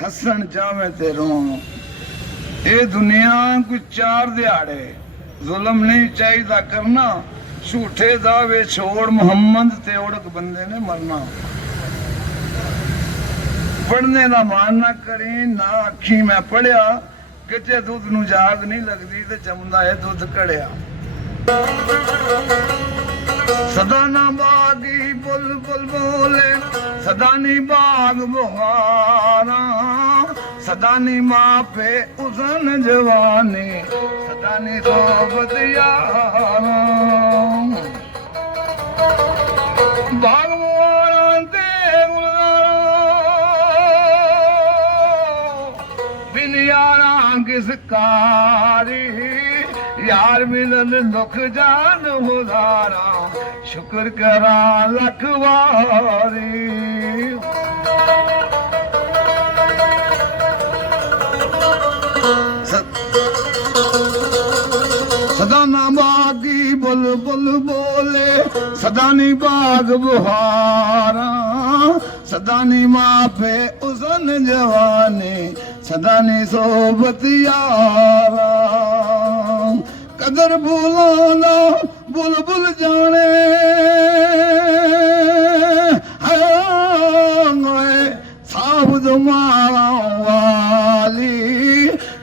हसन जावे ते रों ये दुनिया कोई चार दिहाड़े जुल्म नहीं चाहिए करना झूठे दावे छोड़ मोहम्मद ते ओढ़क बंदे ने मरना पढ़ने का मान ना करी ना अखी मैं पढ़िया किते दुध नू जाग नहीं लगती ते जमदा है दुध कड़िया सदा ना बागी बुलबुल बोले सदा नी बाग बुहारा सदा नी माँ पे उसन जवानी सदा नी सोबत यारा बाग बुहारा ते बिन यारा किस कारी यार मिलन दुख जान उधारा शुक्र करा लख वारी सदा ना बागी बुलबुल बोले सदा नी बाग बुहारा सदा नी माफे उसन जवानी सदा नी सोबत यारा कदर भूलाना बुलबुल जाने साबुद माला वाली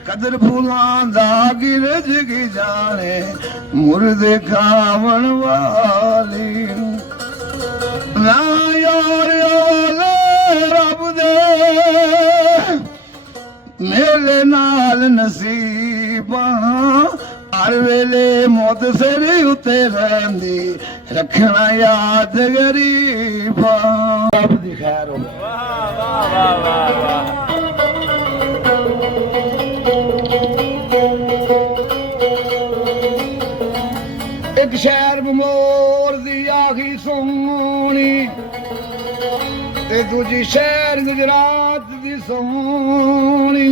कदर भूलांदा गिरज की जाने मुर्दे खावन वाली ना यार रब दे मेले नाल नसीबा हर वेले मौत सिर उत्ते रहंदी रखना याद गरीबा रब दी खैर हो वाह वाह वाह वाह एक शहर बमोर दी आखी सोनी ते दूजी शहर गुजरात दी सोनी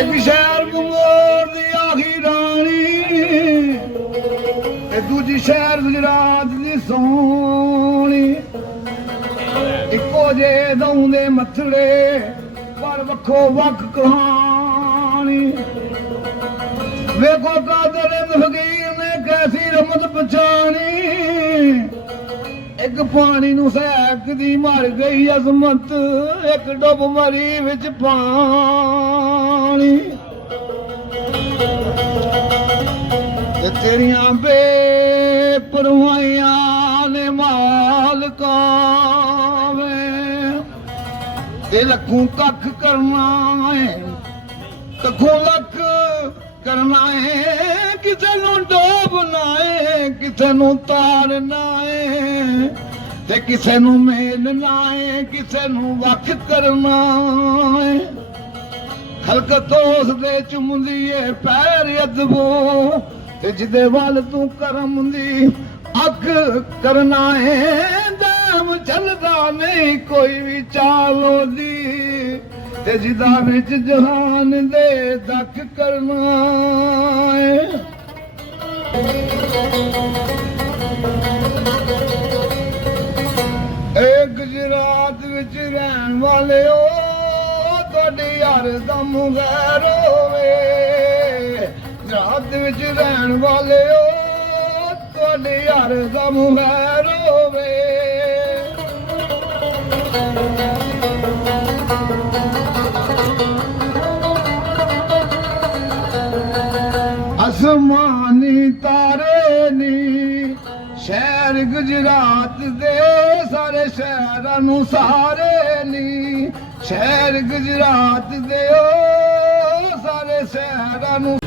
एक शहर बमोर दी आखी रानी ते दूजी शहर गुजरात दी सोनी इको जे दौंदे मथड़े पर वखो वख कहानी वेखो कादर फकीर ने कैसी रमत पछानी एक पानी नू सैकदी मर गई अजमत एक डुब मरी विच पानी तेरियां बेपरवाहियां ने मालका वे लखों कख करना है कखों लख करना है किसे नू डोबना है किसे नू तारना है ते किसे नू मेलना है किसे नू वख करना है खलकत उस दे चुमदी है पैर अदबो ते जिदे वल तू करम दी अख करना है दाम चलदा नहीं कोई भी चालो दी ते जिदा विच जहान दे दख करना है एक गुजरात विच रहन वाले ओ तुहाडी हर दम गैर होवे गुजरात विच रहन वाले ओ तुहाडी हर दम गैर होवे आसमानी तारे नी शहर गुजरात दे सारे शहरां नू सारे नी शहर गुजरात दे ओ सारे शहरां नू